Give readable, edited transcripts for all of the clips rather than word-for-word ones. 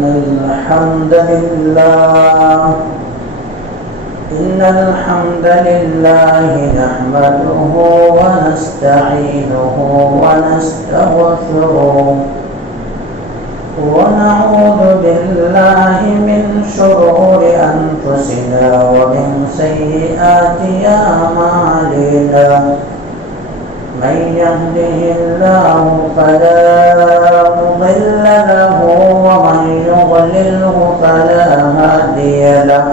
إن الحمد لله نحمده ونستعينه ونستغفره ونعوذ بالله من شرور أنفسنا ومن سيئات أعمالنا من يهده الله فلا مضل له ومن يضلله فلا هادي له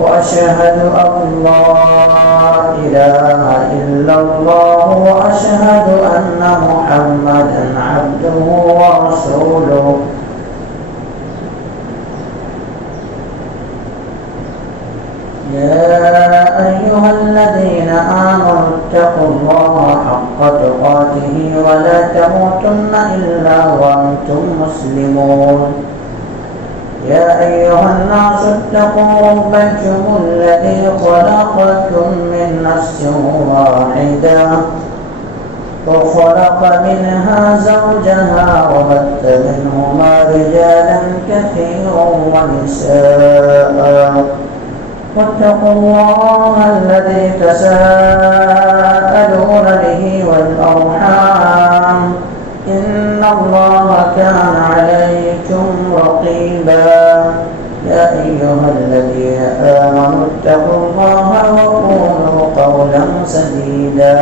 وأشهد أن لا إله إلا الله وأشهد أن محمدا عبده ورسوله يا أيها الذين آمنوا اتقوا الله حق تقاته ولا تموتن إلا وأنتم مسلمون يا أيها الناس اتقوا ربكم الذي خلقكم من نفس واحدة وخلق منها زوجها وبث منهما رجالا كثيرا ونساء واتقوا الله الذي تساءلون به والأرحام إن الله كان عليكم رقيبا يا أيها الذين آمنوا اتقوا الله وقولوا قولا سديدا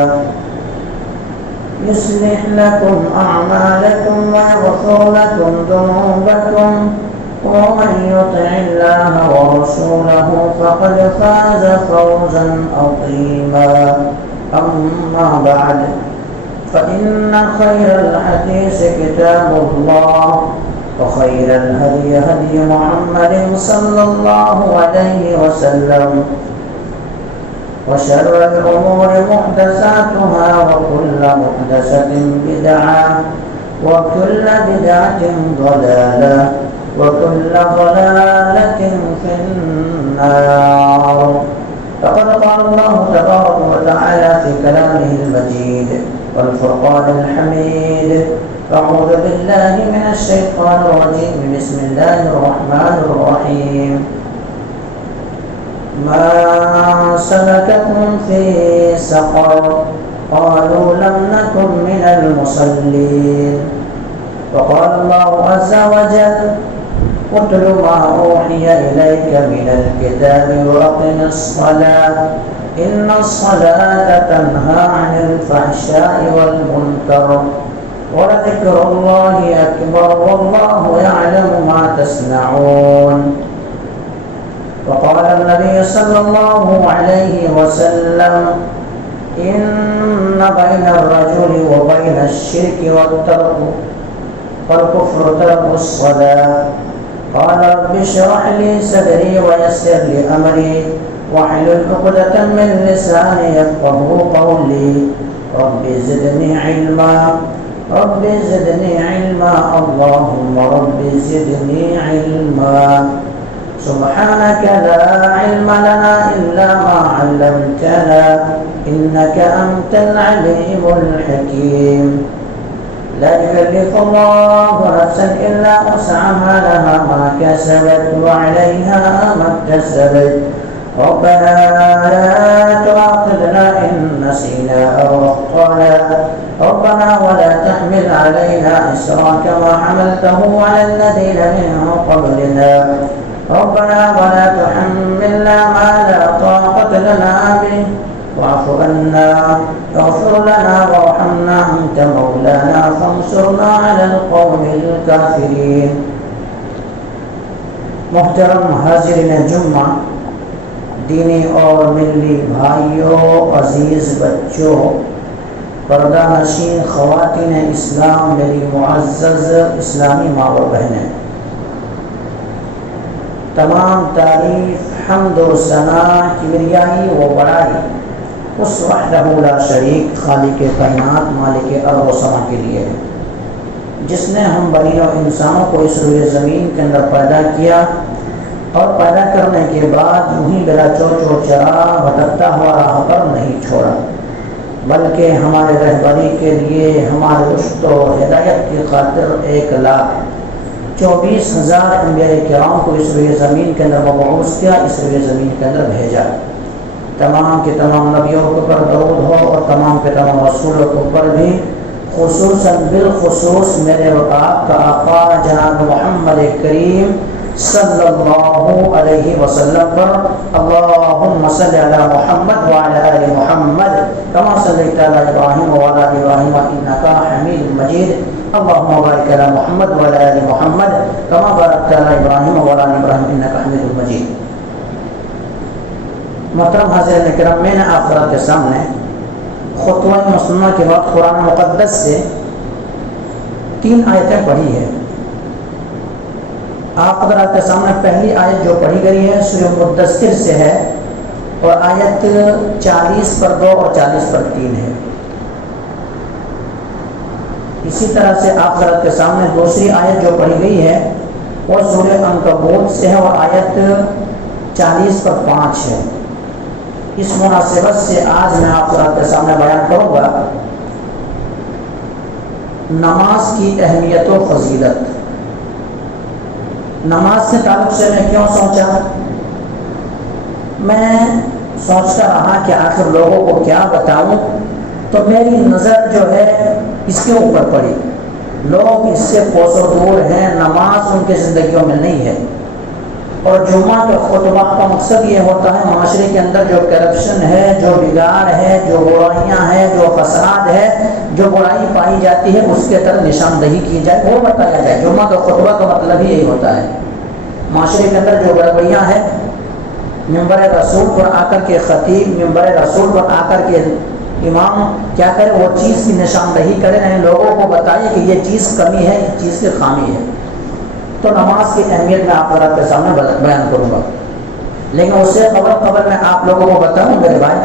يصلح لكم أعمالكم ويغفر لكم ذنوبكم ومن يطع الله ورسوله فقد فاز فوزا عظيما أما بعد فإن خير الحديث كتاب الله وخير الهدي هدي محمد صلى الله عليه وسلم وشر الأمور محدثاتها وكل محدثة بدعة وكل بدعة ضلالة وكل ضلالة في النار. فقد قال الله تبارك وتعالى في كلامه المجيد والفرقان الحميد: أعوذ بالله من الشيطان الرجيم بسم الله الرحمن الرحيم ما سلككم في سقر قالوا لم نكن من المصلين وقال الله عز وجل اتل ما أوحي إليك من الكتاب وأقم الصلاة إن الصلاة تنهى عن الفحشاء والمنكر ولذكر الله أكبر والله يعلم ما تصنعون. وقال النبي صلى الله عليه وسلم إن بين الرجل وبين الشرك والكفر ترك الصلاة. قال رب اشرح لي صدري ويسر لي أمري واحلل عقدة من لساني يفقهوا قولي رب زدني علما اللهم رب زدني علما. سبحانك لا علم لنا إلا ما علمتنا إنك أنت العليم الحكيم. لا يكلف الله نفسا إلا وسعها لها ما كسبت وعليها ما اكتسبت. ربنا لا تؤاخذنا إن نسينا أو أخطأنا ربنا ولا تحمل علينا إصرا كما حملته على الذين من قبلنا ربنا ولا تحملنا ما لا طاقة لنا به واعف عنا واغفر لنا وارحمنا أنت مولانا فانصرنا على القوم الكافرين. محترم حاضرین جمعہ، دینی اور ملی بھائیوں، عزیز بچوں، پردہ نشین خواتین اسلام، میری معزز اسلامی ماں و بہنیں، تمام تعریف، حمد و ثنا، کبریائی و بڑائی اس وحدہ لا شریک خالق کائنات مالک ارض و سما کے لیے ہے، جس نے ہم بنی و انسانوں کو اس روئے زمین کے اندر پیدا کیا اور پیدا کرنے کے بعد یوں بلا چوچ و چرا بھٹکتا ہوا راہ پر نہیں چھوڑا، بلکہ ہمارے رہبری کے لیے، ہمارے رشد و ہدایت کی خاطر 1 لاکھ 24,000 انبیاء کرام کو اس روئے زمین کے اندر مبعوث کیا، اس روئے زمین کے اندر بھیجا۔ تمام کے تمام نبیوں کے اوپر درود ہو اور تمام کے تمام رسولوں کے اوپر بھی، خصوصاً بالخصوص میرے اور آپ کا آقا جناب محمد کریم صلی اللہ علیہ وسلم پر۔ اللہم صلی علی محمد وعلی آل محمد کما صلیت علی ابراہیم وعلی آل ابراہیم انکا حمید مجید۔ اللہم بارک علی محمد وعلی آل محمد کما بارکت علی ابراہیم وعلی آل ابراہیم انکا حمید مجید۔ محترم حاضرین کرام، میں نے آپ حضرات کے سامنے خطبہ مسنونہ کے بعد قرآن مقدس سے 3 آیتیں پڑھی ہیں۔ آپ حضرات کے سامنے پہلی آیت جو پڑھی گئی ہے سورہ مدثر سے ہے اور آیت 40 پر 2 اور 40 پر 3 ہے۔ اسی طرح سے آپ حضرات کے سامنے دوسری آیت جو پڑھی گئی ہے وہ سورہ عنکبوت سے ہے اور آیت 40 پر 5 ہے۔ اس مناسبت سے آج میں آپ حضرات کے سامنے بیان کروں گا نماز کی اہمیت و فضیلت۔ نماز کے تعلق سے میں کیوں سوچا، میں سوچتا رہا کہ آخر لوگوں کو کیا بتاؤں، تو میری نظر جو ہے اس کے اوپر پڑی۔ لوگ اس سے کوسوں دور ہیں، نماز ان کی زندگیوں میں نہیں ہے۔ اور جمعہ کے خطبہ کا مقصد یہ ہوتا ہے معاشرے کے اندر جو کرپشن ہے، جو بگاڑ ہے، جو برائیاں ہیں، جو فساد ہے، جو برائی پائی جاتی ہے، اس کے طرف نشاندہی کی جائے، وہ بتایا جائے۔ جمعہ کا خطبہ کا مطلب ہی یہی ہوتا ہے۔ معاشرے کے اندر جو گڑبڑیاں ہیں، منبر رسول پر آ کر کے خطیب، منبر رسول پر آ کر کے امام کیا کرے، وہ چیز کی نشاندہی کرے، یعنی لوگوں کو بتائے کہ یہ چیز کمی ہے، یہ چیز کی خامی ہے۔ تو نماز کی اہمیت میں آپ حضرات کے سامنے بیان کروں گا، لیکن اس سے قبل میں آپ لوگوں کو بتاؤں میرے بھائی،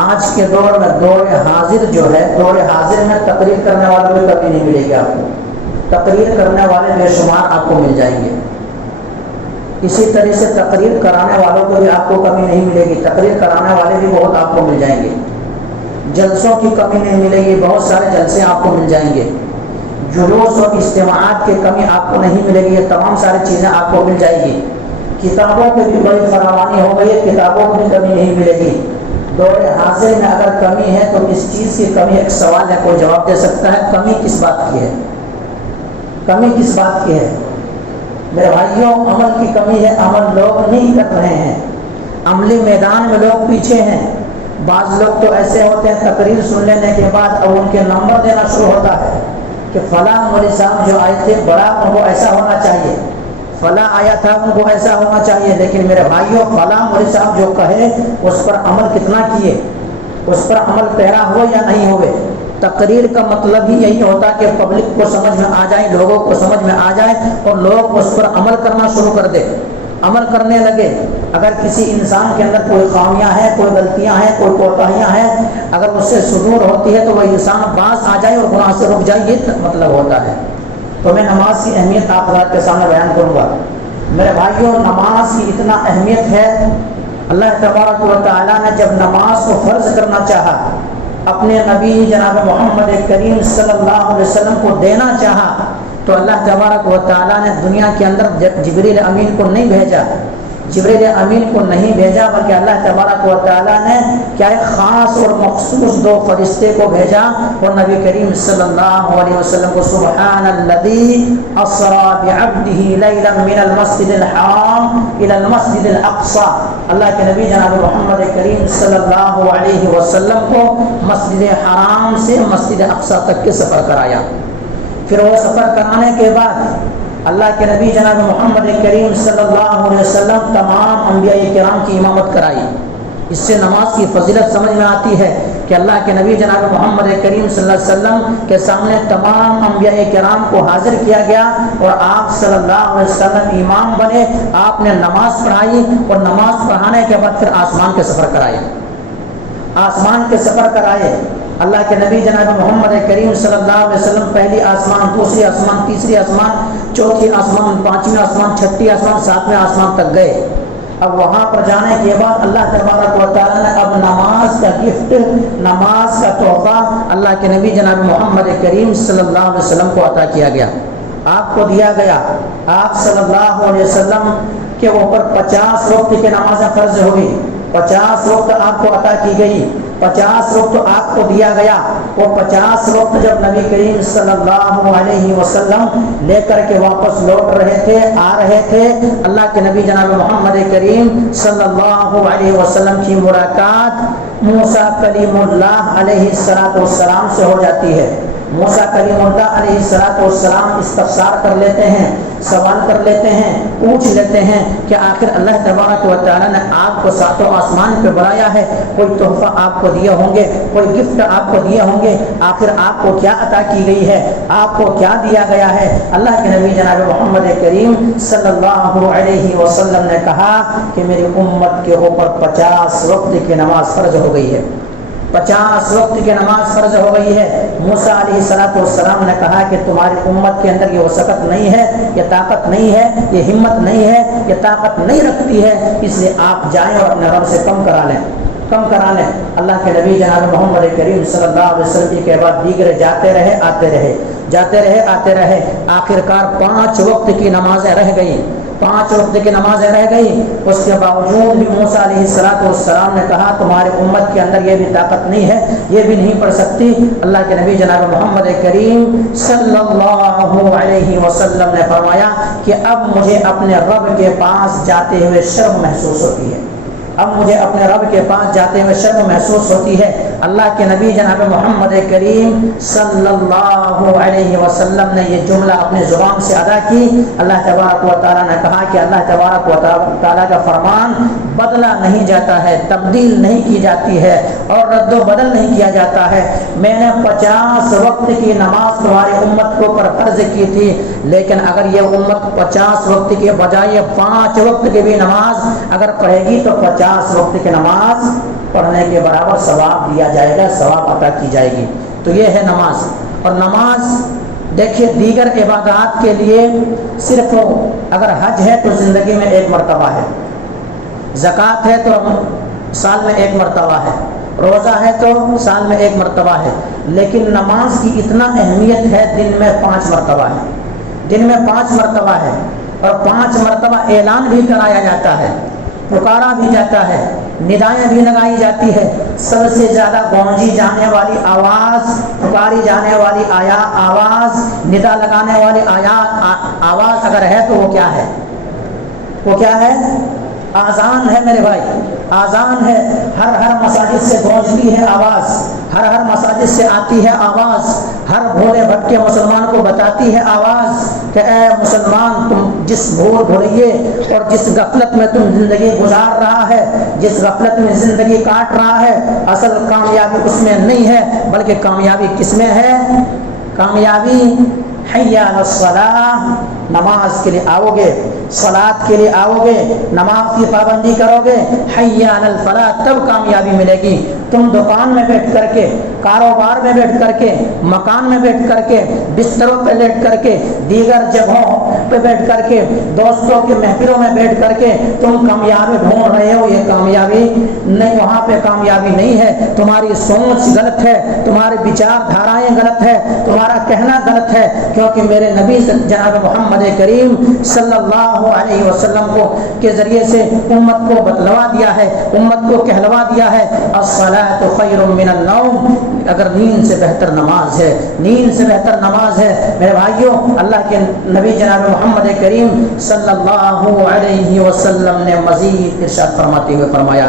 آج کے دور میں دور حاضر جو ہے، دور حاضر میں تقریر کرنے والوں کو کمی نہیں ملے گی۔ آپ کو تقریر کرنے والے بے شمار آپ کو مل جائیں گے، اسی طرح سے تقریر کرانے والوں کو بھی آپ کو کمی نہیں ملے گی، تقریر کرانے والے بھی بہت آپ کو مل جائیں گے۔ جلسوں کی کمی نہیں ملے گی، بہت سارے جلسے آپ کو مل جائیں گے۔ جلوس اور اجتماعات کی کمی آپ کو نہیں ملے گی، یہ تمام ساری چیزیں آپ کو مل جائے گی۔ کتابوں کی بھی بڑی فراوانی ہو گئی ہے، کتابوں کی بھی کمی نہیں ملے گی۔ دور حاضر میں اگر کمی ہے تو اس چیز کی کمی، ایک سوال ہے، کوئی جواب دے سکتا ہے؟ کمی کس بات کی ہے؟ کمی کس بات کی ہے میرے بھائیوں؟ عمل کی کمی ہے، عمل لوگ نہیں کر رہے ہیں، عملی میدان میں لوگ پیچھے ہیں۔ بعض لوگ تو ایسے ہوتے ہیں تقریر سن لینے کے بعد اب ان کے نمبر دینا شروع ہوتا ہے کہ فلاں مولوی صاحب جو آئے تھے بڑا ان کو ایسا ہونا چاہیے، فلاں آیا تھا ان کو ایسا ہونا چاہیے۔ لیکن میرے بھائیوں، فلاں مولوی صاحب جو کہے اس پر عمل کتنا کیے، اس پر عمل پیرا ہوئے یا نہیں ہوئے؟ تقریر کا مطلب ہی یہی ہوتا ہے کہ پبلک کو سمجھ میں آ جائے، لوگوں کو سمجھ میں آ جائے اور لوگ اس پر عمل کرنا شروع کر دے، عمل کرنے لگے۔ اگر کسی انسان کے اندر کوئی خامیاں ہیں، کوئی غلطیاں ہیں، کوئی کوتاہیاں ہیں، اگر اس سے صدور ہوتی ہے تو وہ انسان باز آ جائے اور گناہ سے رک جائے، یہ مطلب ہوتا ہے۔ تو میں نماز کی اہمیت آپ حضرات کے سامنے بیان کروں گا۔ میرے بھائیوں، نماز کی اتنا اہمیت ہے، اللہ تبارک و تعالیٰ نے جب نماز کو فرض کرنا چاہا، اپنے نبی جناب محمد کریم صلی اللہ علیہ وسلم کو دینا چاہا، تو اللہ تبارک و تعالیٰ نے دنیا کے اندر جبریل امین کو نہیں بھیجا، جبریل امین کو نہیں بھیجا، بلکہ اللہ تبارک و تعالیٰ نے کیا ایک خاص اور مخصوص 2 فرشتے کو بھیجا اور نبی کریم صلی اللہ علیہ وسلم کو سبحان الذی اسری بعبدہ لیلا من المسجد الحرام الی المسجد الاقصی، اللہ کے نبی جناب محمد کریم صلی اللہ علیہ وسلم کو مسجد حرام سے مسجد اقصی تک کے سفر کرایا۔ پھر وہ سفر کرانے کے بعد اللہ کے نبی جناب محمد کریم صلی اللہ علیہ وسلم تمام انبیاء کرام کی امامت کرائی۔ اس سے نماز کی فضیلت سمجھ میں آتی ہے کہ اللہ کے نبی جناب محمد کریم صلی اللہ علیہ وسلم کے سامنے تمام انبیاء کرام کو حاضر کیا گیا اور آپ صلی اللہ علیہ وسلم امام بنے، آپ نے نماز پڑھائی اور نماز پڑھانے کے بعد پھر آسمان کے سفر کرائے، آسمان کے سفر کرائے۔ اللہ کے نبی جناب محمد کریم صلی اللہ علیہ وسلم پہلی آسمان، دوسری آسمان، تیسری آسمان، چوتھی آسمان، پانچویں آسمان، چھٹی آسمان، ساتویں آسمان تک گئے۔ اب وہاں پر جانے کے بعد اللہ تبارک و تعالیٰ نے اب نماز کا گفٹ، نماز کا تحفہ اللہ کے نبی جناب محمد کریم صلی اللہ علیہ وسلم کو عطا کیا گیا۔ آپ کو دیا گیا، آپ صلی اللہ علیہ وسلم کے اوپر 50 وقت کی نمازیں فرض ہوگی، 50 وقت آپ کو عطا کی گئی، 50 وقت آپ کو دیا گیا۔ وہ 50 وقت جب نبی کریم صلی اللہ علیہ وسلم لے کر کے واپس لوٹ رہے تھے، آ رہے تھے، اللہ کے نبی جناب محمد کریم صلی اللہ علیہ وسلم کی ملاقات موسیٰ کلیم اللہ علیہ السلام سے ہو جاتی ہے۔ موسیٰ کلیم اللہ علیہ السلام استفسار کر لیتے ہیں، سوال کر لیتے ہیں، پوچھ لیتے ہیں کہ آخر اللہ تبارک و تعالیٰ نے آپ کو ساتوں آسمان پہ بلایا ہے، کوئی تحفہ آپ کو دیے ہوں گے، کوئی گفٹ آپ کو دیے ہوں گے، آخر آپ کو کیا عطا کی گئی ہے، آپ کو کیا دیا گیا ہے؟ اللہ کے نبی جناب محمد کریم صلی اللہ علیہ وسلم نے کہا کہ میری امت کے اوپر 50 وقت کی نماز فرض ہو گئی ہے، 50 وقت کی نماز فرض ہو گئی ہے۔ موسیٰ علیہ السلام نے کہا کہ تمہاری امت کے اندر یہ وسعت نہیں ہے، یہ طاقت نہیں ہے، یہ ہمت نہیں ہے، یہ طاقت نہیں رکھتی ہے، اس لیے آپ جائیں اور اپنے رب سے کم کرا لیں، کم کرا لیں۔ اللہ کے نبی جناب محمد کریم صلی اللہ علیہ وسلم کے بعد دیگرے جاتے رہے، آتے رہے، جاتے رہے، آتے رہے، آخرکار 5 وقت کی نمازیں رہ گئی، 5 وقت کی نمازیں رہ گئی۔ اس کے باوجود بھی موسیٰ علیہ السلام نے کہا تمہاری امت کے اندر یہ بھی طاقت نہیں ہے، یہ بھی نہیں پڑھ سکتی۔ اللہ کے نبی جناب محمد کریم صلی اللہ علیہ وسلم نے فرمایا کہ اب مجھے اپنے رب کے پاس جاتے ہوئے شرم محسوس ہوتی ہے، اب مجھے اپنے رب کے پاس جاتے ہوئے شرم محسوس ہوتی ہے۔ اللہ کے نبی جناب محمد کریم صلی اللہ علیہ وسلم نے یہ جملہ اپنے زبان سے ادا کی۔ اللہ تبارک و تعالیٰ نے کہا کہ اللہ تبارک و تعالیٰ کا فرمان بدلا نہیں جاتا ہے، تبدیل نہیں کی جاتی ہے اور رد و بدل نہیں کیا جاتا ہے۔ میں نے 50 وقت کی نماز تمہاری امت کو پر فرض کی تھی، لیکن اگر یہ امت 50 وقت کے بجائے 5 وقت کی بھی نماز اگر پڑھے گی تو 50 وقت کی نماز پڑھنے کے برابر ثواب دیا جائے گا، ثواب عطا کی جائے گی۔ تو یہ ہے نماز۔ اور نماز دیکھیے دیگر عبادات کے لیے صرف اگر حج ہے تو زندگی میں 1 مرتبہ ہے، زکوٰۃ ہے تو سال میں 1 مرتبہ ہے، روزہ ہے تو سال میں 1 مرتبہ ہے، لیکن نماز کی اتنا اہمیت ہے، دن میں 5 مرتبہ ہے، دن میں 5 مرتبہ ہے، اور 5 مرتبہ اعلان بھی کرایا جاتا ہے، پکارا بھی جاتا ہے، ندائیں بھی لگائی جاتی ہے۔ سب سے زیادہ گونجی جانے والی آواز، پکاری جانے والی آواز، ندا لگانے والی آواز اگر ہے تو وہ کیا ہے؟ وہ کیا ہے؟ آذان ہے میرے بھائی، آذان ہے۔ ہر مساجد سے گونجتی ہے آواز، ہر مساجد سے آتی ہے آواز، ہر بھولے بھٹکے مسلمان کو بتاتی ہے آواز کہ اے مسلمان، تم جس بھول بھولئیے اور جس غفلت میں تم زندگی گزار رہا ہے، جس غفلت میں زندگی کاٹ رہا ہے، اصل کامیابی اس میں نہیں ہے، بلکہ کامیابی کس میں ہے؟ کامیابی حی علی الصلاۃ، نماز کے لیے آؤ گے، صلاۃ کے لیے آؤ گے، نماز کی پابندی کرو گے، حی علی الفلاح، تب کامیابی ملے گی۔ تم دکان میں بیٹھ کر کے، کاروبار میں بیٹھ کر کے، مکان میں بیٹھ کر کے، بستروں پہ لیٹ کر کے، دیگر جگہوں پہ بیٹھ کر کے، دوستوں کے محفلوں میں بیٹھ کر کے تم کامیابی ڈھونڈ رہے ہو، یہ کامیابی نہیں، وہاں پہ کامیابی نہیں ہے۔ تمہاری سوچ غلط ہے، تمہاری وچار دھارائیں غلط ہے، تمہارا کہنا غلط ہے، کیونکہ میرے نبی جناب محمد کریم صلی اللہ علیہ وسلم کو کے ذریعے سے امت کو بتلوا دیا ہے، امت کو کہلوا دیا ہے، الصلاۃ خیر من النوم، اگر نیند سے بہتر نماز ہے، نیند سے بہتر نماز ہے۔ میرے بھائیوں، اللہ کے نبی جناب محمد کریم صلی اللہ علیہ وسلم نے مزید ارشاد فرماتے ہوئے فرمایا،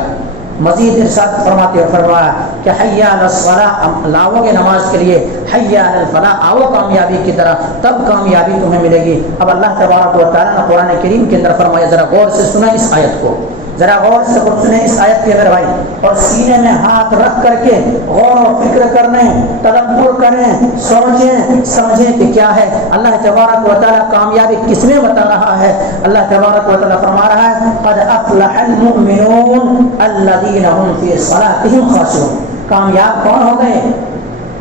مزید ارشاد فرماتے ہوئے فرمایا کہ حی علی الصلاۃ، لاؤ گے نماز کے لیے، حی علی الفلاح، آؤ کامیابی کی طرح، تب کامیابی تمہیں ملے گی۔ اب اللہ تبارک و تعالیٰ نے قرآن کریم کے اندر فرمایا، ذرا غور سے سنیں اس آیت کو، ذرا غور سے سنیں اس آیت کے میرے بھائی، اور سینے میں ہاتھ رکھ کر کے غور و فکر کرنے، تدبر کریں، سوچیں سمجھیں کہ کیا ہے اللہ تبارک و تعالیٰ کامیابی کس میں بتا رہا ہے۔ اللہ تبارک و تعالیٰ فرما رہا ہے، قد افلح المؤمنون الذین هم فی صلاتهم خاشعون۔ کامیاب کون ہو گئے؟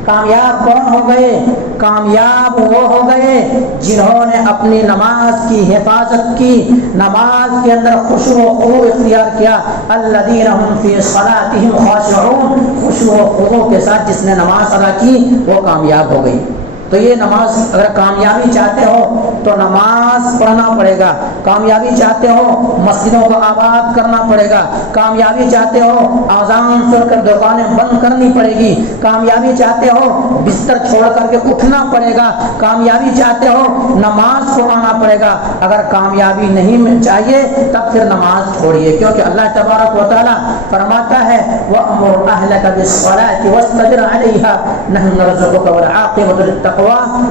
کامیاب کون ہو گئے؟ کامیاب وہ ہو گئے جنہوں نے اپنی نماز کی حفاظت کی، نماز کے اندر خشوع و خضوع اختیار کیا۔ الذین هم فی صلاتهم خاشعون، خشوع و خضوع کے ساتھ جس نے نماز ادا کی وہ کامیاب ہو گئی، تو یہ نماز اگر کامیابی چاہتے ہو تو نماز پڑھنا پڑے گا، کامیابی چاہتے ہو مسجدوں کو آباد کرنا پڑے گا، کامیابی چاہتے ہو اذان سن کر دکانیں بند کرنی پڑے گی، کامیابی چاہتے ہو بستر چھوڑ کر کے اٹھنا پڑے گا، کامیابی چاہتے ہو نماز کو آنا پڑے گا۔ اگر کامیابی نہیں چاہیے تب پھر نماز چھوڑیے، کیونکہ اللہ تبارک و تعالیٰ فرماتا ہے وَأْمُرْ أَهْلَكَ بِالصَّلَاةِ وَاسْتَبِرْ عَلَيْهَا نَحْنُ نَرْزُقُكَ وَالْعَاقِبَةُ لِلتَّقْوَىٰ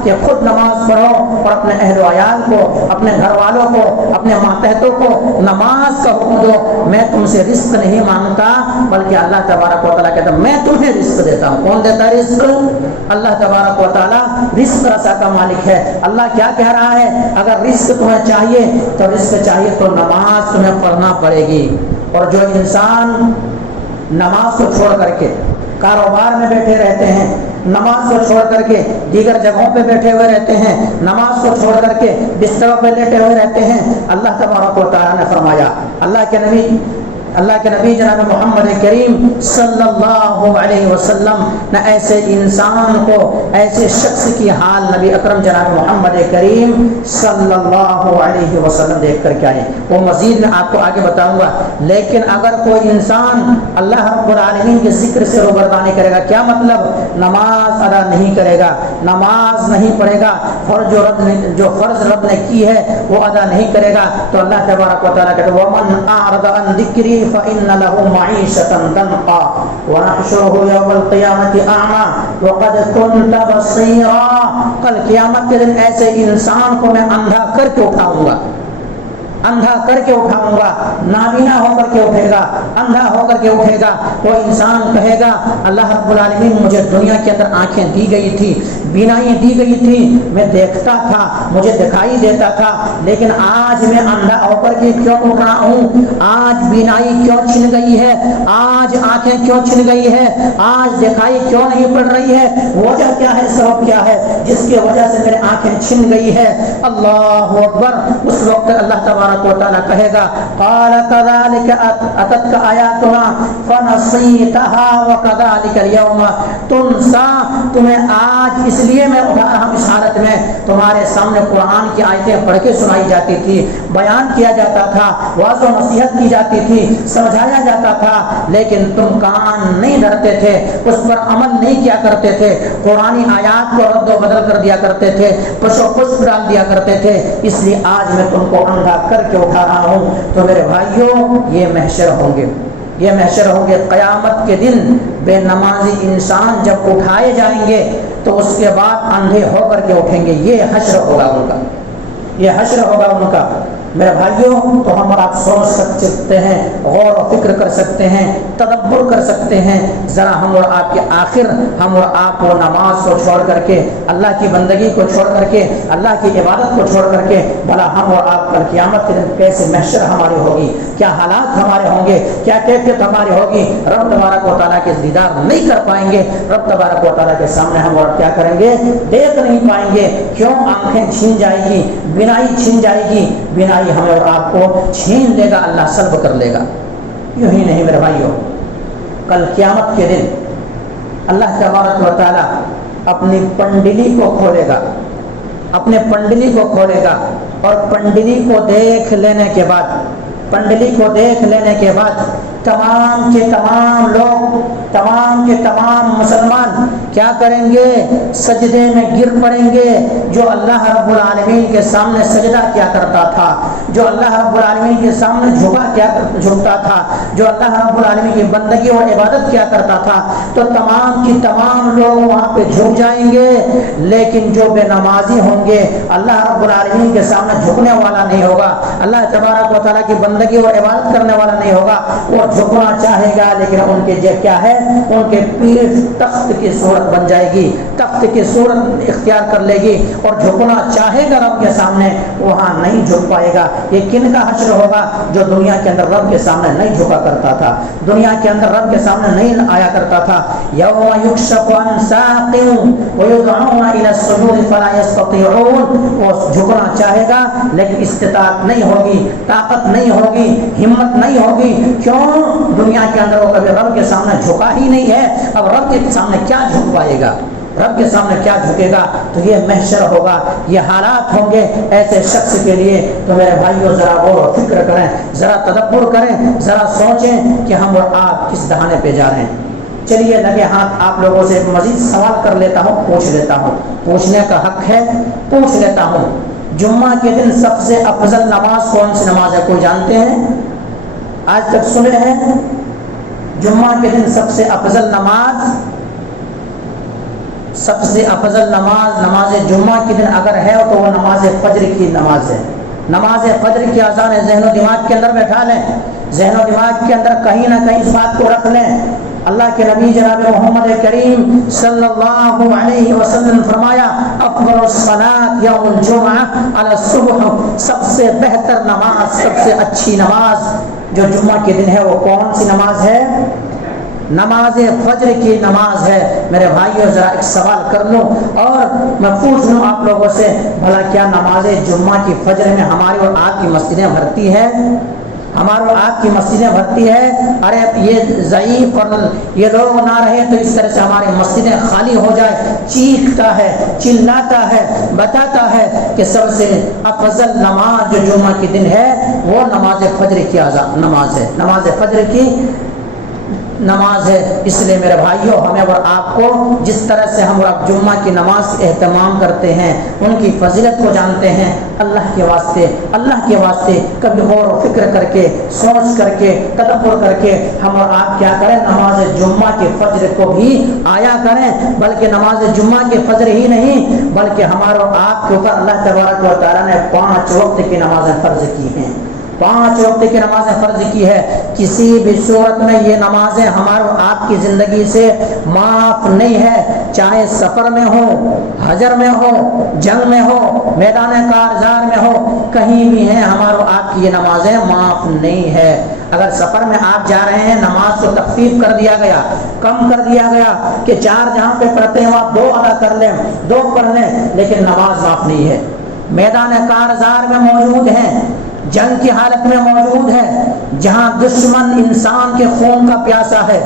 کہ خود نماز پڑھو اور اپنے اہل و عیال کو، اپنے گھر والوں کو، اپنے ماتحتوں کو نماز کا حکم دو۔ میں تم سے رزق نہیں مانگتا بلکہ اللہ تبارک و تعالیٰ کہتا ہے میں تمہیں رزق دیتا ہوں۔ کون دیتا ہے رزق؟ اللہ تبارک و تعالیٰ رزق رسا کا مالک ہے۔ اللہ کیا کہہ رہا ہے؟ اگر رزق تمہیں چاہیے تو رزق چاہیے تو نماز تمہیں پڑھنا پڑے گی۔ اور جو انسان نماز کو چھوڑ کر کے کاروبار میں بیٹھے رہتے ہیں، نماز کو چھوڑ کر کے دیگر جگہوں پہ بیٹھے ہوئے رہتے ہیں، نماز کو چھوڑ کر کے بستروں پہ لیٹے ہوئے رہتے ہیں، اللہ تبارک و تعالیٰ نے فرمایا، اللہ کے نبی جناب محمد کریم صلی اللہ علیہ وسلم نے ایسے انسان کو، ایسے شخص کی حال نبی اکرم جناب محمد کریم صلی اللہ علیہ وسلم دیکھ کر کے آئے۔ وہ مزید میں آپ کو آگے بتاؤں گا، لیکن اگر کوئی انسان اللہ رب العالمین کے ذکر سے روبردانی کرے گا، کیا مطلب؟ نماز ادا نہیں کرے گا، نماز نہیں پڑھے گا، جو فرض رب نے کی ہے وہ ادا نہیں کرے گا، تو اللہ تبارک و تعالیٰ کہتے ہیں وَمَنْ أَعْرَضَ عَنْ ذِكْرِي فَإِنَّ لَهُ مَعِيشَةً ضَنْكًا وَنَحْشُرُهُ يَوْمَ الْقِيَامَةِ أَعْمَىٰ وَقَدْ كُنْتَ بَصِيرًا۔ کل قیامت کے دن ایسے انسان کو میں اندھا کر کے اٹھاؤں گا، اندھا کر کے اٹھاؤں گا، نابینا ہو کر کے اٹھے گا، اندھا ہو کر کے اٹھے گا۔ وہ انسان کہے گا اللہ رب العالمین مجھے دنیا کے اندر آنکھیں دی گئی تھی، بینائی دی گئی تھی، میں دیکھتا تھا، مجھے دکھائی دیتا تھا، لیکن آج میں اندھا ہو کر کے کیوں اٹھ رہا ہوں؟ آج بینائی کیوں چھن گئی ہے؟ آج آنکھیں کیوں چھن گئی ہے؟ آج دکھائی کیوں نہیں پڑ رہی ہے؟ وجہ کیا ہے؟ سبب کیا ہے جس کی وجہ سے میرے آنکھیں چھن گئی ہے؟ اللہ اکبر۔ اس وقت اللہ تبارک و تعالیٰ کہے گا قال كذلك اتتك آیاتنا فنسیتها وكذلك اليوم تنسى۔ تمہیں آج اس لیے میں اٹھا رہا ہوں، اس حالت میں تمہارے سامنے قرآن کی آیتیں پڑھ کے سنائی جاتی تھی، بیان کیا جاتا تھا، واضح و نصیحت کی جاتی تھی، سمجھایا جاتا تھا، لیکن تم کان نہیں دھرتے تھے، اس پر عمل نہیں کیا کرتے تھے، قرآنی آیات کو رد و بدل کر دیا کرتے تھے، پش و پش ڈال دیا کرتے تھے، اس لیے آج میں تم کو اندھا کر کے اٹھا رہا ہوں۔ تو میرے بھائیوں یہ محشر ہوں گے، یہ محشر ہوں گے قیامت کے دن۔ بے نمازی انسان جب اٹھائے جائیں گے تو اس کے بعد اندھے ہو کر کے اٹھیں گے، یہ حشر ہوگا ان کا، یہ حشر ہوگا ان کا۔ میرے بھائیوں تو ہم اور آپ سوچ سکتے ہیں، غور و فکر کر سکتے ہیں، تدبر کر سکتے ہیں، ذرا ہم اور آپ کے آخر ہم اور آپ کو نماز کو چھوڑ کر کے، اللہ کی بندگی کو چھوڑ کر کے، اللہ کی عبادت کو چھوڑ کر کے، بھلا ہم اور آپ کل قیامت کے دن کیسے محشر ہماری ہوگی، کیا حالات ہمارے ہوں گے، کیا کیفیت ہماری ہوگی۔ رب تبارک و تعالیٰ کے دیدار نہیں کر پائیں گے، رب تبارک و تعالیٰ کے سامنے ہم اور کیا کریں گے؟ دیکھ نہیں پائیں گے۔ کیوں؟ آنکھیں چھین جائے گی، بینائی چھین جائے گی، بینائی ہمیں اور آپ کو چھین لے گا، اللہ سلب کر لے گا۔ یوں ہی نہیں میرے بھائیوں، کل قیامت کے دن اللہ تبارک و تعالیٰ اپنی پنڈلی کو کھولے گا، اپنے پنڈلی کو کھولے گا، اور پنڈلی کو دیکھ لینے کے بعد، پنڈلی کو دیکھ لینے کے بعد تمام کے تمام لوگ، تمام کے تمام مسلمان کیا کریں گے؟ سجدے میں گر پڑیں گے۔ جو اللہ رب العالمین کے سامنے سجدہ کیا کرتا تھا، جو اللہ رب العالمین کے سامنے جھکتا تھا، جو اللہ رب العالمین کی بندگی اور عبادت کیا کرتا تھا، تو تمام کی تمام لوگ وہاں پہ جھک جائیں گے، لیکن جو بے نمازی ہوں گے اللہ رب العالمین کے سامنے جھکنے والا نہیں ہوگا، اللہ تبارک و تعالیٰ کی بندگی اور عبادت کرنے والا نہیں ہوگا، وہ جھکنا چاہے گا لیکن ان کے کیا ہے؟ ان کے پیٹھ تخت کی صورت بن جائے گی، تخت کی صورت اختیار کر لے گی، اور جھکنا چاہے گا رب کے سامنے، وہاں نہیں جھک پائے گا۔ یہ کن کا حشر ہوگا؟ جو دنیا کے اندر رب کے سامنے نہیں جھکا کرتا تھا، دنیا کے اندر رب کے سامنے نہیں آیا کرتا تھا۔ یوم یکشف عن ساق ویدعون الی السجود فلا یستطیعون، وہ جھکنا چاہے گا لیکن استطاعت نہیں ہوگی، طاقت نہیں ہوگی، ہمت نہیں ہوگی۔ کیوں؟ دنیا کے اندر وہ کبھی رب کے سامنے جھکا ہی نہیں ہے، اب رب کے سامنے کیا جھک پائے گا؟ رب کے سامنے کیا جھکے گا؟ تو یہ محشر ہوگا، یہ حالات ہوں گے ایسے شخص کے لیے۔ تو میرے بھائیوں ذرا غور و فکر کریں، ذرا تدبر کریں، ذرا سوچیں کہ ہم اور آپ کس دہانے پہ جا رہے ہیں۔ چلیے لگے ہاتھ آپ لوگوں سے ایک مزید سوال کر لیتا ہوں، پوچھ لیتا ہوں، پوچھنے کا حق ہے، پوچھ لیتا ہوں۔ جمعہ کے دن سب سے افضل نماز کون سی نماز ہے؟ کوئی جانتے ہیں؟ آج تک سنے ہیں؟ جمعہ کے دن سب سے افضل نماز، سب سے افضل نماز نماز جمعہ کے دن اگر ہے تو وہ نماز فجر کی نماز ہے۔ نماز فجر کی اذان ذہن و دماغ کے اندر بیٹھا لیں، ذہن و دماغ کے اندر کہیں نہ کہیں اس بات کو رکھ لیں۔ اللہ کے نبی جناب محمد کریم صلی اللہ علیہ وسلم فرمایا افضل الصلاۃ یوم الجمعہ علی الصبح، سب سے بہتر نماز، سب سے اچھی نماز جو جمعہ کے دن ہے وہ کون سی نماز ہے؟ نماز فجر کی نماز ہے۔ میرے بھائیوں ذرا ایک سوال کر لوں اور میں پوچھ لوں آپ لوگوں سے، بھلا کیا نماز جمعہ کی فجر میں ہماری اور آپ کی مسجدیں بھرتی ہے؟ ہمارے اور آپ کی مسجدیں بھرتی ہے؟ ارے یہ ضعیف اور یہ لوگ نہ رہے تو اس طرح سے ہماری مسجدیں خالی ہو جائے، چیختا ہے، چلاتا ہے، بتاتا ہے کہ سب سے افضل نماز جو جمعہ کے دن ہے وہ نماز فجر کی نماز ہے، نماز فجر کی نماز ہے۔ اس لیے میرے بھائیوں ہمیں اور آپ کو جس طرح سے ہم اور جمعہ کی نماز کے اہتمام کرتے ہیں، ان کی فضیلت کو جانتے ہیں، اللہ کے واسطے کبھی غور و فکر کر کے، سوچ کر کے، تدبر کر کے ہم اور آپ کیا کریں؟ نماز جمعہ کے فجر کو بھی آیا کریں، بلکہ نماز جمعہ کے فجر ہی نہیں بلکہ ہمارے اور آپ کے اوپر اللہ تبارک و تعالیٰ نے 5 وقت کی نمازیں فرض کی ہیں، 5 وقت کی نمازیں فرض کی ہے۔ کسی بھی صورت میں یہ نمازیں ہمارے آپ کی زندگی سے معاف نہیں ہے، چاہے سفر میں ہو، حجر میں ہو، جنگ میں ہو، میدان کارزار میں ہو، کہیں بھی ہیں ہمارے آپ کی یہ نمازیں معاف نہیں ہے۔ اگر سفر میں آپ جا رہے ہیں، نماز کو تخفیف کر دیا گیا، کم کر دیا گیا کہ 4 جہاں پہ پڑھتے ہیں آپ 2 ادا کر لیں، 2 پڑھ لیں، لیکن نماز معاف نہیں ہے۔ میدان کارزار میں موجود ہیں، جنگ کی حالت میں موجود ہے، جہاں دشمن انسان کے خون کا پیاسا ہے،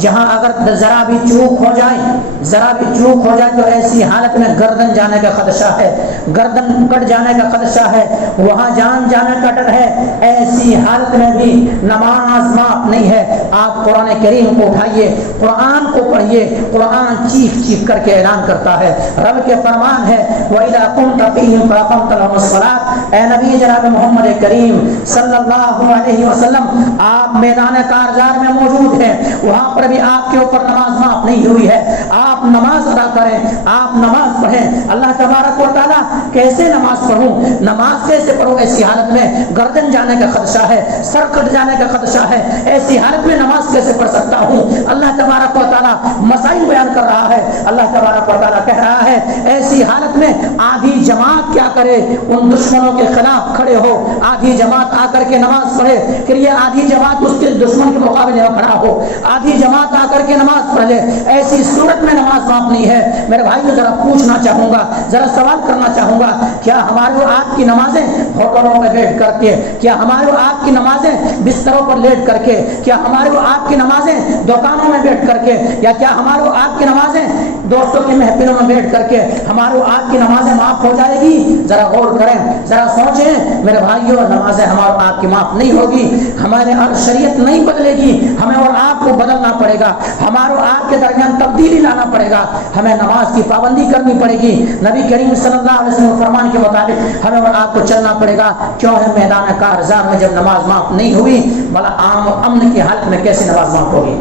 جہاں اگر ذرا بھی چوک ہو جائے تو ایسی حالت میں گردن جانے کا خدشہ ہے، گردن کٹ جانے کا خدشہ ہے، وہاں جان جانے کا ڈر ہے۔ ایسی حالت میں بھی نماز معاف نہیں ہے۔ آپ قرآن کریم کو اٹھائیے، قرآن کو پڑھیے، قرآن چیخ چیخ کر کے اعلان کرتا ہے، رب کے فرمان ہے وَإِذَا كُنْتَ فِيهِمْ فَأَقَمْتَ لَهُمُ الصَّلَاةَ، اے نبی جناب محمد کریم صلی اللہ علیہ وسلم آپ میدان کارزار میں موجود ہیں، وہاں پر بھی آپ کے اوپر نماز معاف نہیں ہوئی ہے، آپ نماز ادا کریں، آپ نماز پڑھیں۔ اللہ تبارک و تعالیٰ کیسے نماز پڑھوں، نماز کیسے پڑھوں؟ ایسی حالت میں گردن جانے کا خدشہ ہے، سر کٹ جانے کا خدشہ ہے، ایسی حالت میں نماز کیسے پڑھ سکتا ہوں؟ اللہ تبارک و تعالیٰ مسائل بیان کر رہا ہے، اللہ تبارک و تعالیٰ کہہ رہا ہے ایسی حالت میں آدھی جماعت کیا کرے؟ ان دشمنوں کے خلاف کھڑے ہو، آدھی جماعت آ کر کے نماز پڑھے، پھر یہ آدھی جماعت اس کے دشمن کے مقابلے میں کھڑا ہو، آدھی جماعت آ کر کے نماز پڑھ لے، ایسی صورت میں نماز معاف نہیں ہے۔ میرے بھائی ذرا پوچھنا چاہوں گا، ذرا سوال کرنا چاہوں گا، کیا ہمارے اور آپ کی نمازیں ہوٹلوں میں بیٹھ کر کے، کیا ہمارے اور آپ کی نمازیں بستروں پر لیٹ کر کے، کیا ہمارے اور آپ کی نمازیں دکانوں میں بیٹھ کر کے، یا کیا ہمارے اور آپ کی نمازیں دوستوں کی محفلوں میں بیٹھ کر کے ہمارے اور آپ کی نمازیں معاف ہو جائے گی؟ ذرا غور کریں، ذرا سوچیں میرے بھائیوں، نمازیں ہمارے اور آپ کی معاف نہیں ہوگی، ہمارے اور شریعت نہیں بدلے گی، ہمیں اور آپ کو بدلنا پڑے گا، ہمارے اور آپ کے درمیان تبدیلی لانا پڑے گا، ہمیں نماز کی پابندی کرنی پڑے گی، نبی کریم صلی اللہ علیہ وسلم فرمان کے مطابق ہمیں اور آپ کو چلنا پڑے گا۔ کیوں ہے میدان کارزار میں جب نماز معاف نہیں ہوئی، بلا عام امن کی حالت میں کیسے نماز معاف ہوگی؟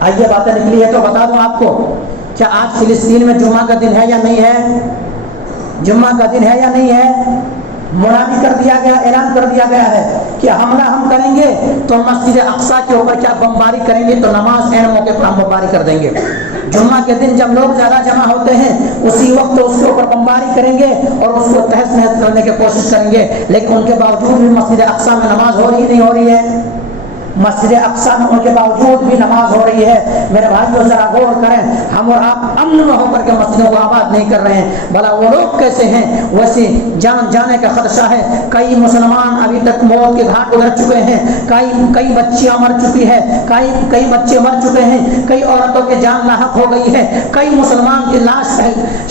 آئیے باتیں نکلی ہے تو بتا دوں آپ کو، کیا آج فلسطین میں جمعہ کا دن ہے یا نہیں ہے؟ جمعہ کا دن ہے یا نہیں ہے؟ منادی کر دیا گیا، اعلان کر دیا گیا ہے کہ حملہ ہم کریں گے تو مسجد اقصیٰ کے اوپر کیا بمباری کریں گے، تو نماز عین موقع پر ہم بمباری کر دیں گے۔ جمعہ کے دن جب لوگ زیادہ جمع ہوتے ہیں اسی وقت اس کے اوپر بمباری کریں گے اور اس کو تہس نہس کرنے کی کوشش کریں گے، لیکن ان کے باوجود بھی مسجد اقصیٰ میں نماز ہو رہی نہیں ہو رہی ہے؟ مسجد اقصی میں ان کے باوجود بھی نماز ہو رہی ہے۔ میرے بھائیوں ذرا غور کریں، ہم اور آپ امن میں ہو کر کے مسجدوں کو آباد نہیں کر رہے ہیں، بھلا وہ لوگ کیسے ہیں؟ ویسے جان جانے کا خدشہ ہے، کئی مسلمان ابھی تک موت کے گھاٹ اتر چکے ہیں، کئی بچیاں مر چکی ہے، کئی بچے مر چکے ہیں، کئی عورتوں کے جان لاحق ہو گئی ہے، کئی مسلمان کی لاش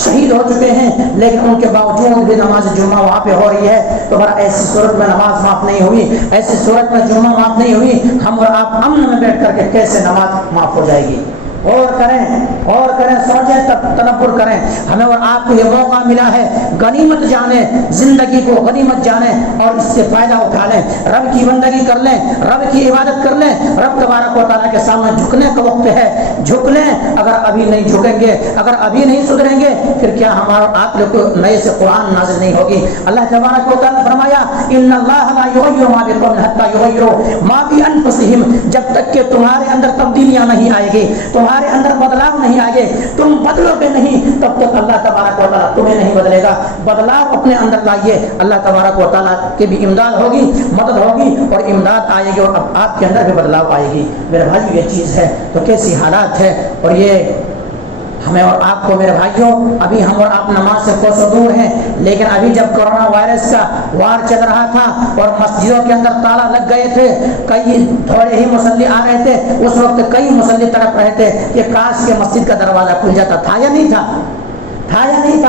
شہید ہو چکے ہیں، لیکن ان کے باوجود بھی نماز جمعہ وہاں پہ ہو رہی ہے۔ تو بھلا ایسی صورت میں نماز معاف نہیں ہوئی، ایسی صورت میں جمعہ معاف نہیں ہوئی، ہم اور آپ امن میں بیٹھ کر کے کیسے نماز معاف ہو جائے گی؟ اور کریں سوچیں، تدبر کریں۔ ہمیں اور آپ کو یہ موقع ملا ہے، غنیمت جانیں، زندگی کو غنیمت جانیں اور اس سے فائدہ اٹھا لیں، رب کی بندگی کر لیں، رب کی عبادت کر لیں، رب تبارک و تعالیٰ کے سامنے جھکنے کا وقت ہے، جھک لیں۔ اگر ابھی نہیں جھکیں گے، اگر ابھی نہیں سدھریں گے، پھر کیا ہمارا آپ لوگ کو نئے سے قرآن نازل نہیں ہوگی؟ اللہ تبارک و تعالیٰ نے فرمایا ان اللہ لا یغیر ما بقوم حتی یغیروا ما بانفسہم، جب تک کہ تمہارے اندر تبدیلیاں نہیں آئے گی، تمہارے اندر بدلاؤ نہیں آئے گے، تم بدلو گے نہیں، تب تک اللہ تبارک و تعالیٰ تمہیں نہیں بدلے گا۔ بدلاؤ اپنے اندر لائیے، اللہ تبارک و تعالیٰ کی بھی امداد ہوگی، مدد ہوگی اور امداد آئے گی اور آپ کے اندر بھی بدلاؤ آئے گی۔ میرے بھائی یہ چیز ہے تو کیسی حالات ہے، اور یہ ہمیں اور آپ کو میرے بھائیوں، ابھی ہم اور آپ نماز سے کوسوں دور ہیں، لیکن ابھی جب کورونا وائرس کا وار چل رہا تھا اور مسجدوں کے اندر تالا لگ گئے تھے، کئی تھوڑے ہی مصلی آ رہے تھے، اس وقت کئی مصلی تڑپ رہے تھے کہ کاش کے مسجد کا دروازہ کھل جاتا، تھا یا نہیں تھا؟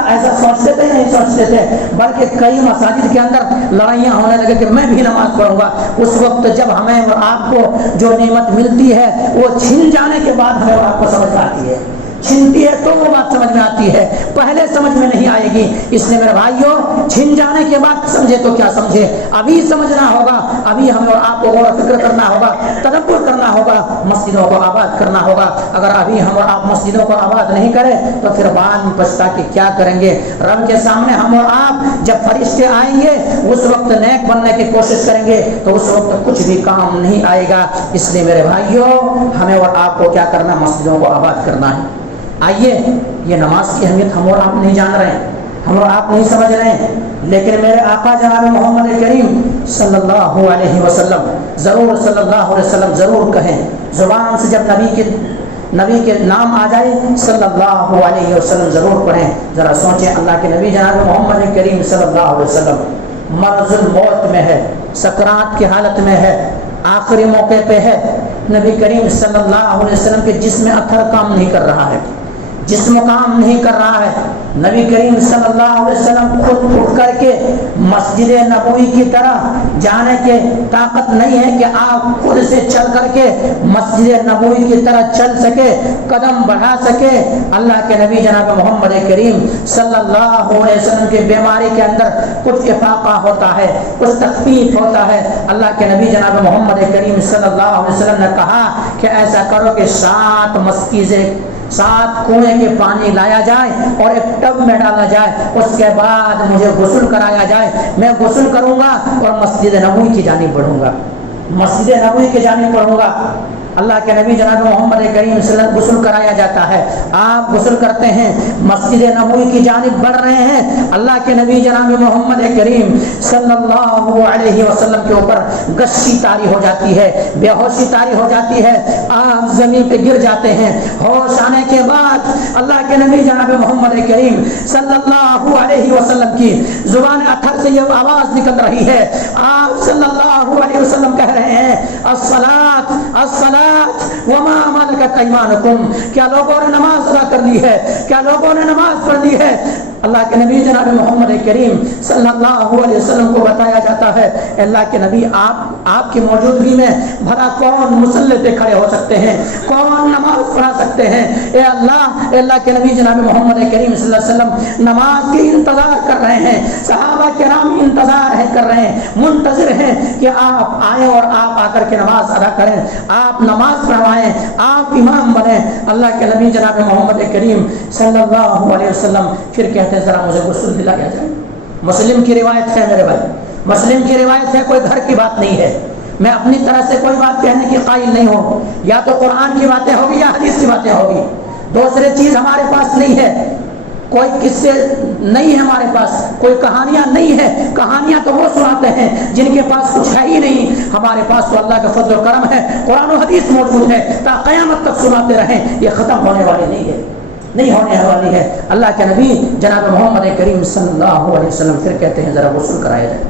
ایسا سوچتے تھے نہیں سوچتے تھے، بلکہ کئی مساجد کے اندر لڑائیاں ہونے لگے کہ میں بھی نماز پڑھوں گا۔ اس وقت جب ہمیں اور آپ کو جو نعمت ملتی ہے وہ چھن جانے کے بعد ہمیں اور آپ کو سمجھ آتی ہے، چھنتی ہے تو وہ بات سمجھ میں آتی ہے، پہلے سمجھ میں نہیں آئے گی۔ اس لیے میرے بھائیوں، چھن جانے کے بعد سمجھے تو کیا سمجھے، ابھی سمجھنا ہوگا، ابھی ہمیں اور آپ کو غور و فکر کرنا ہوگا، تدبر کرنا ہوگا، مسجدوں کو آباد کرنا ہوگا۔ اگر ابھی ہم اور آپ مسجدوں کو آباد نہیں کریں تو پھر بعد میں پچھتا کہ کیا کریں گے؟ رب کے سامنے ہم اور آپ جب فرشتے آئیں گے اس وقت نیک بننے کی کوشش کریں گے تو اس وقت کچھ بھی کام نہیں آئے گا۔ اس لیے میرے بھائیوں، ہمیں اور آپ کو کیا کرنا، مسجدوں کو آباد کرنا ہے۔ آئیے، یہ نماز کی اہمیت ہم اور آپ نہیں جان رہے ہیں، ہم اور آپ نہیں سمجھ رہے ہیں، لیکن میرے آقا جناب محمد کریم صلی اللہ علیہ وسلم ضرور صلی اللہ علیہ وسلم ضرور کہیں، زبان سے جب نبی کے نام آ جائے صلی اللہ علیہ وسلم ضرور پڑھیں۔ ذرا سوچیں، اللہ کے نبی جناب محمد کریم صلی اللہ علیہ وسلم مرض الموت میں ہے، سکرات کی حالت میں ہے، آخری موقع پہ ہے، نبی کریم صلی اللہ علیہ وسلم کے جسم میں اتھر کام نہیں کر رہا ہے، جسم کام نہیں کر رہا ہے، نبی کریم صلی اللہ علیہ وسلم خود اٹھ کر کے مسجد نبوی کی طرح جانے کے طاقت نہیں ہے کہ آپ خود سے چل کر کے مسجد نبوی کی طرح چل سکے، قدم بڑھا سکے۔ اللہ کے نبی جناب محمد کریم صلی اللہ علیہ وسلم کی بیماری کے اندر کچھ افاقہ ہوتا ہے، کچھ تخفیف ہوتا ہے۔ اللہ کے نبی جناب محمد کریم صلی اللہ علیہ وسلم نے کہا کہ ایسا کرو کہ 7 کنویں کے پانی لایا جائے اور ایک ٹب میں ڈالا جائے، اس کے بعد مجھے غسل کرایا جائے، میں غسل کروں گا اور مسجد نبوی کی جانب بڑھوں گا، مسجد نبوی کی جانب بڑھوں گا۔ اللہ کے نبی جناب محمد کریم صلی اللہ علیہ وسلم غسل کرایا جاتا ہے، آپ غسل کرتے ہیں، مسجد نبوی کی جانب بڑھ رہے ہیں۔ اللہ کے نبی جناب محمد کریم صلی اللہ علیہ وسلم کے اوپر غشی طاری ہو جاتی ہے، بے ہوشی طاری ہو جاتی ہے، آپ زمین پہ گر جاتے ہیں۔ ہوش آنے کے بعد اللہ کے نبی جناب محمد کریم صلی اللہ علیہ وسلم کی زبان اتھر سے یہ آواز نکل رہی ہے، آپ صلی اللہ علیہ وسلم کہہ رہے ہیں الصلاۃ الصلاۃ وما ملکت ایمانکم، کیا لوگوں نے نماز ادا کر لی ہے، کیا لوگوں نے نماز پڑھ لی ہے؟ اللہ کے نبی جناب محمد کریم صلی اللہ علیہ وسلم کو بتایا جاتا ہے اللہ کے نبی آپ کی موجودگی میں بھلا کون مصلی پہ کھڑے ہو سکتے ہیں، کون نماز پڑھا سکتے ہیں؟ اے اللہ کے نبی جناب محمد کریم صلی اللہ علیہ وسلم نماز کی انتظار کر رہے ہیں، صحابہ کرام انتظار کر رہے ہیں، منتظر ہیں کہ آپ آئیں اور آپ آ کر کے نماز ادا کریں، آپ نماز پڑھوائیں، آپ امام بنیں۔ اللہ کے نبی جناب محمد کریم صلی اللہ علیہ وسلم پھر کہتے ہیں ذرا مجھے غسل دلایا جائے۔ مسلم کی روایت ہے میرے بھائی، مسلم کی روایت ہے، کوئی گھر کی بات نہیں ہے، میں اپنی طرح سے کوئی بات کہنے کی قائل نہیں ہوں، یا تو قرآن کی باتیں ہوگی یا حدیث کی باتیں ہوگی، دوسری چیز ہمارے پاس نہیں ہے۔ کوئی قصے نہیں ہے ہمارے پاس، کوئی کہانیاں نہیں ہے، کہانیاں تو وہ سناتے ہیں جن کے پاس کچھ ہے ہی نہیں، ہمارے پاس تو اللہ کا فضل و کرم ہے، قرآن و حدیث موجود ہے، تا قیامت تک سناتے رہیں، یہ ختم ہونے والی نہیں ہے، نہیں ہونے والی ہے۔ اللہ کے نبی جناب محمد کریم صلی اللہ علیہ وسلم پھر کہتے ہیں ذرا غسل کرایا جائے،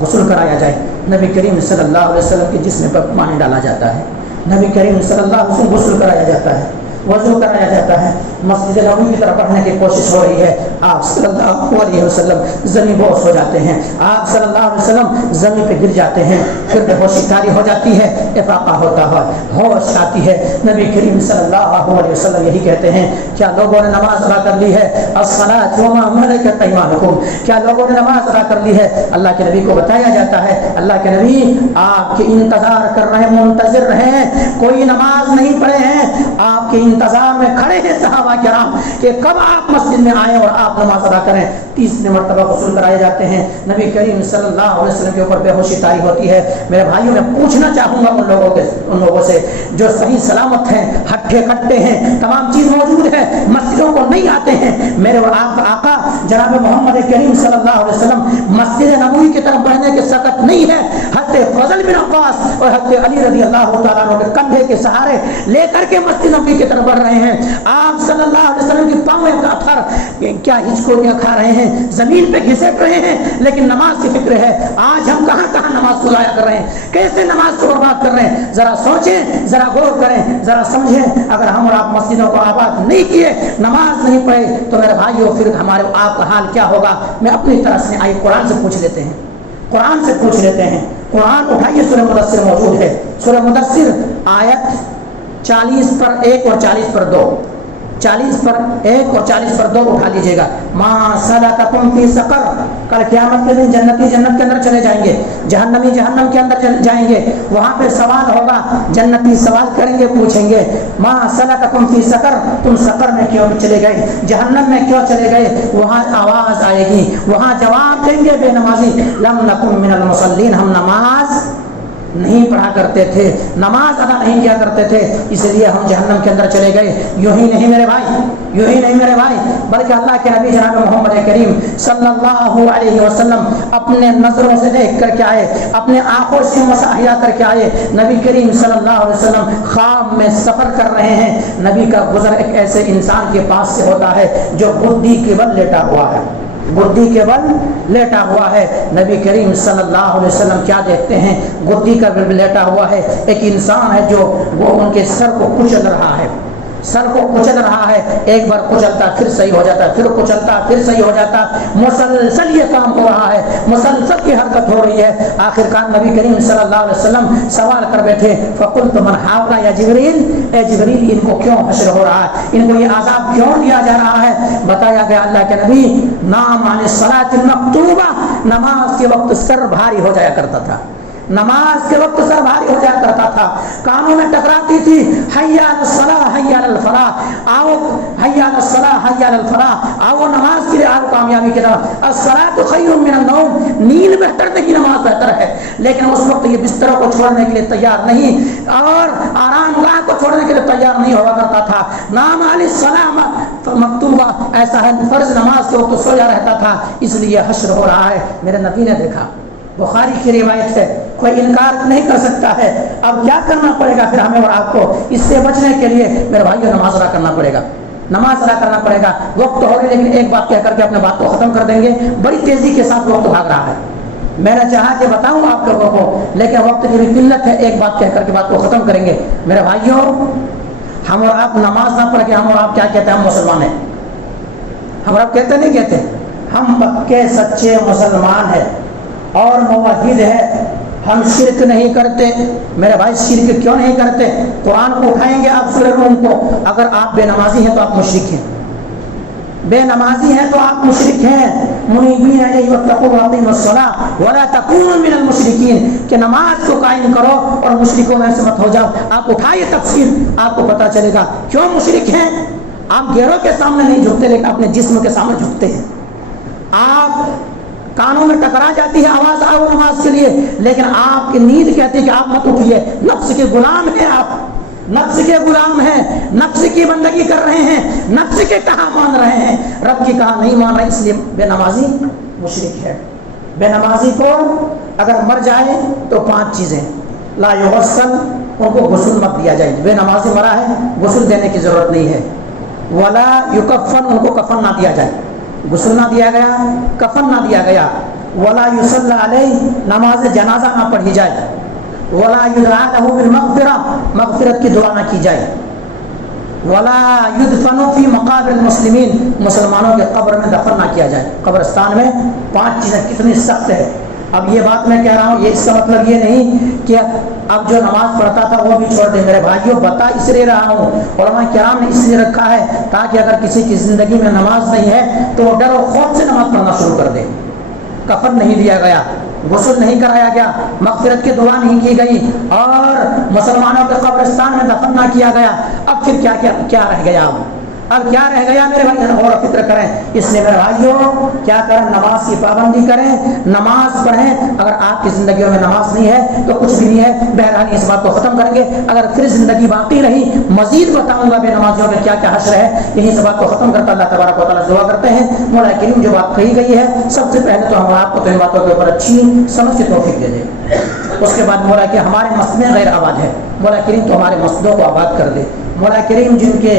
غسل کرایا جائے۔ نبی کریم صلی اللہ علیہ وسلم کے جسم پر پانی ڈالا جاتا ہے، نبی کریم صلی اللہ علیہ وسلم غسل کرایا جاتا ہے، وضو کرایا جاتا ہے، مسجد نبوی کی طرف بڑھنے کی کوشش ہو رہی ہے، آپ صلی اللہ علیہ وسلم زمین بوس ہو جاتے ہیں، آپ صلی اللہ علیہ وسلم زمین پہ گر جاتے ہیں، پھر بے ہوشی طاری ہو جاتی ہے، افاقہ ہوتا ہے، ہوش آتی ہے۔ نبی کریم صلی اللہ علیہ وسلم یہی کہتے ہیں کیا لوگوں نے نماز ادا کر لی ہے؟ الصلاۃ وما ملکت ایمانکم، کیا لوگوں نے نماز ادا کر لی ہے؟ اللہ کے نبی کو بتایا جاتا ہے اللہ کے نبی آپ کے انتظار کر رہے ہیں، منتظر ہیں، کوئی نماز نہیں پڑھے ہیں، آپ کے انتظار میں کھڑے ہیں صحابہ کرام کہ کب آپ مسجد میں آئیں اور آپ نماز ادا کریں۔ تیسری مرتبہ غسل کرائے جاتے ہیں، نبی کریم صلی اللہ علیہ وسلم کے اوپر بے ہوشی طاری ہوتی ہے۔ میرے بھائیوں میں پوچھنا چاہوں گا ان لوگوں سے جو صحیح سلامت ہیں، ہٹھے کٹے ہیں، تمام چیز موجود ہے، مسجدوں کو نہیں آتے ہیں، میرے اور آپ کا آقا جناب محمد کریم صلی اللہ علیہ وسلم مسجد نبوی کی طرف بڑھنے کے سکت نہیں ہے، حضرت فضل بن عباس اور حضرت علی رضی اللہ تعالیٰ عنہ کے کندھے کے سہارے لے کر کے مسجد نبوی کی طرف بڑھ رہے ہیں۔ آپ صلی اللہ علیہ وسلم کی پاؤں کا اثر کیا ہچکولیاں کھا رہے ہیں، زمین پہ گھسٹ رہے ہیں، لیکن نماز کی فکر ہے۔ آج ہم کہاں کہاں نماز کو ضائع کر رہے ہیں، کیسے نماز کو برباد کر رہے ہیں، ذرا سوچیں، ذرا غور کریں، ذرا سمجھیں۔ اگر ہم اور آپ مسجدوں کو آباد نہیں کیے، نماز نہیں پڑھے، تو میرے بھائیوں پھر ہمارے آپ کا حال کیا ہوگا؟ میں اپنی طرف سے آئیے قرآن سے پوچھ لیتے ہیں، قرآن سے پوچھ لیتے ہیں۔ قرآن اٹھائیے، سورہ مدثر موجود ہے، سورہ مدثر آیت 40 پر 1 اور 40 پر 2، 40 پر 1 اور 40 پر 2 اٹھا لیجیے گا۔ ما سلککم فی سقر، کل قیامت کے دن جنتی جنت کے اندر چلے جائیں گے، جہنمی جہنم کے اندر جائیں گے، وہاں پہ سوال ہوگا، جنتی سوال کریں گے، پوچھیں گے ما سلککم فی سقر، تم سقر میں کیوں چلے گئے، جہنم میں کیوں چلے گئے؟ وہاں آواز آئے گی، وہاں جواب دیں گے بے نمازی، لم نکن من المصلین، ہم نماز نہیں پڑھا کرتے تھے، نماز ادا نہیں کیا کرتے تھے، اس لیے ہم جہنم کے اندر چلے گئے۔ یوں ہی نہیں میرے بھائی، یوں ہی نہیں میرے بھائی، بلکہ اللہ کے نبی جناب محمد کریم صلی اللہ علیہ وسلم اپنے نظروں سے دیکھ کر کے آئے، اپنے آنکھوں سے مشاہدہ کر کے آئے۔ نبی کریم صلی اللہ علیہ وسلم خواب میں سفر کر رہے ہیں، نبی کا گزر ایک ایسے انسان کے پاس سے ہوتا ہے جو گدی کے بل لیٹا ہوا ہے، گدی کے بل لیٹا ہوا ہے۔ نبی کریم صلی اللہ علیہ وسلم کیا دیکھتے ہیں؟ گدی کا بل لیٹا ہوا ہے، ایک انسان ہے جو وہ ان کے سر کو کچل رہا ہے، سر کو کچل رہا ہے، ایک بار کچلتا پھر صحیح ہو جاتا، پھر کچلتا پھر صحیح ہو جاتا، مسلسل یہ کام ہو رہا ہے، مسلسل کی حرکت ہو رہی ہے۔ آخر کار نبی کریم صلی اللہ علیہ وسلم سوال کر بیٹھے، فقلت من ہؤلاء یا جبریل، اے جبریل ان کو کیوں حشر ہو رہا ہے، ان کو یہ عذاب کیوں دیا جا رہا ہے؟ بتایا گیا اللہ کے نبی نام عن الصلاۃ المکتوبہ، نماز کے وقت سر بھاری ہو جایا کرتا تھا، نماز کے وقت سر بھاری ہو جایا کرتا تھا، کانوں میں ٹکراتی تھی، حی علی الصلاۃ حی علی الفلاح، آؤ حی علی الصلاۃ حی علی الفلاح، آؤ نماز کے لیے آؤ کامیابی کی طرف۔ الصلاۃ خیر من النوم، نیند بہتر نہیں، نماز بہتر ہے، لیکن اس وقت یہ بستروں کو چھوڑنے کے لیے تیار نہیں اور آرام گاہ کو چھوڑنے کے لیے تیار نہیں ہوا کرتا تھا۔ نام علی الصلاۃ مکتوبہ، ایسا ہے فرض نماز کے وقت سویا رہتا تھا، اس لیے حشر ہو رہا ہے۔ میرے نبی نے دیکھا، بخاری کی روایت ہے، کوئی انکار نہیں کر سکتا ہے۔ اب کیا کرنا پڑے گا پھر ہمیں اور آپ کو اس سے بچنے کے لیے؟ میرے بھائیوں نماز ادا کرنا پڑے گا، نماز ادا کرنا پڑے گا۔ وقت ہو رہی، لیکن ایک بات کہہ کر کے اپنے بات کو ختم کر دیں گے، بڑی تیزی کے ساتھ وقت بھاگ رہا ہے، میں نے چاہا کہ بتاؤں آپ لوگوں کو، لیکن وقت کی بھی قلت ہے، ایک بات کہہ کر کے بات کو ختم کریں گے۔ میرے بھائیوں ہم اور آپ نماز نہ پڑھ کے ہم اور آپ کیا کہتے ہیں؟ ہم مسلمان ہیں، ہم آپ کہتے نہیں کہتے؟ ہم پکے سچے مسلمان ہیں اور موحد ہے، ہم شرک نہیں کرتے۔ میرے بھائی شرک کیوں نہیں کرتے؟ قرآن کو اٹھائیں گے آپ سورہ روم کو، اگر آپ بے نمازی ہیں تو آپ مشرک ہیں، بے نمازی ہیں تو آپ مشرک ہیں۔ منیبین الیہ واتقوا واقیموا الصلاۃ ولا تکونوا من المشرکین، کہ نماز کو قائم کرو اور مشرکوں میں سے مت ہو جاؤ۔ آپ اٹھائیے تفسیر، آپ کو پتہ چلے گا کیوں مشرک ہیں۔ آپ گیروں کے سامنے نہیں جھکتے، لیکن اپنے جسم کے سامنے جھکتے ہیں۔ آپ کانوں میں ٹکرا جاتی ہے آواز آؤ نماز کے لیے، لیکن آپ کی نیند کہتی ہے کہ آپ مت اٹھیے، نفس کے غلام ہیں آپ، نفس کے غلام ہیں، نفس کی بندگی کر رہے ہیں، نفس کے کہا مان رہے ہیں، رب کی کہا نہیں مان رہے، اس لیے بے نمازی مشرک ہے۔ بے نمازی کو اگر مر جائے تو 5 چیزیں، لا یغسل، ان کو غسل مت دیا جائے، بے نمازی مرا ہے غسل دینے کی ضرورت نہیں ہے، ولا یکفن، ان کو کفن نہ دیا جائے، غسل نہ دیا گیا، کفن نہ دیا گیا، ولا یصلی علیہ، نماز جنازہ نہ پڑھی جائے، ولا یدعا لہ بالمغفرہ، مغفرت کی دعا نہ کی جائے، ولا یدفن فی مقابر المسلمین، مسلمانوں کے قبر میں دفن نہ کیا جائے، قبرستان میں 5 چیزیں، کتنی سخت ہے۔ اب یہ بات میں کہہ رہا ہوں، یہ اس کا مطلب یہ نہیں کہ اب جو نماز پڑھتا تھا وہ بھی چھوڑ دے، میرے بھائیوں بتا اس لیے رہا ہوں، علماء کرام نے اس لیے رکھا ہے تاکہ اگر کسی کی زندگی میں نماز نہیں ہے تو ڈر و خوف سے نماز پڑھنا شروع کر دے۔ کفن نہیں دیا گیا، غسل نہیں کرایا گیا، مغفرت کی دعا نہیں کی گئی، اور مسلمانوں کے قبرستان میں دفن نہ کیا گیا، اب پھر کیا رہ گیا؟ اب کیا رہ گیا میرے بھائی؟ غور و فکر کریں۔ اس لیے میرے بھائیوں کیا کریں؟ نماز کی پابندی کریں، نماز پڑھیں۔ اگر آپ کی زندگیوں میں نماز نہیں ہے تو کچھ بھی نہیں ہے، بہرحال اس بات کو ختم کریں گے۔ اگر پھر زندگی باقی رہی مزید بتاؤں گا بے نمازیوں کے کیا کیا حشر ہے۔ یہی اس بات کو ختم کرتا اللہ تبارک و تعالیٰ دعا کرتے ہیں مولا کریم جو بات کہی گئی ہے سب سے پہلے تو ہم آپ کو تو ان باتوں کے اوپر اچھی سمجھ کی توفیق دے دے، اس کے بعد مولا کہ ہمارے مسجدیں غیر آباد ہے، مولا کریم تو ہمارے مسجدوں کو آباد کر دے۔ مولا کریم جن کے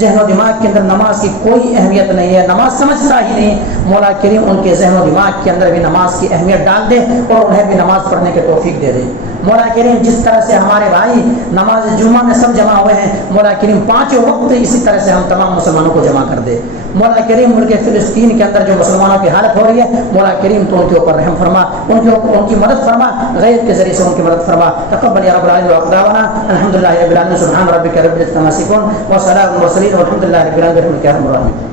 ذہن و دماغ کے اندر نماز کی کوئی اہمیت نہیں ہے، نماز سمجھتا ہی نہیں، مولا کریم ان کے ذہن و دماغ کے اندر بھی نماز کی اہمیت ڈال دے اور انہیں بھی نماز پڑھنے کی توفیق دے دے۔ مولا کریم جس طرح سے ہمارے بھائی نماز جمعہ میں سب جمع ہوئے ہیں، مولا کریم 5 وقت اسی طرح سے ہم تمام مسلمانوں کو جمع کر دے۔ مولا کریم ملک فلسطین کے اندر جو مسلمانوں کی حالت ہو رہی ہے، مولا کریم تو ان کے اوپر رحم فرما، ان کی مدد فرما، غیر کے ذریعے سے ان کی مدد فرما۔ تقبل یا رب العالمین واقداؤنا الحمدللہ رب العالمین، سبحان ربک رب العزۃ عما یصفون وسلام والمرسلین والحمد للہ رب العالمین برحمتک یا ارحم الراحمین۔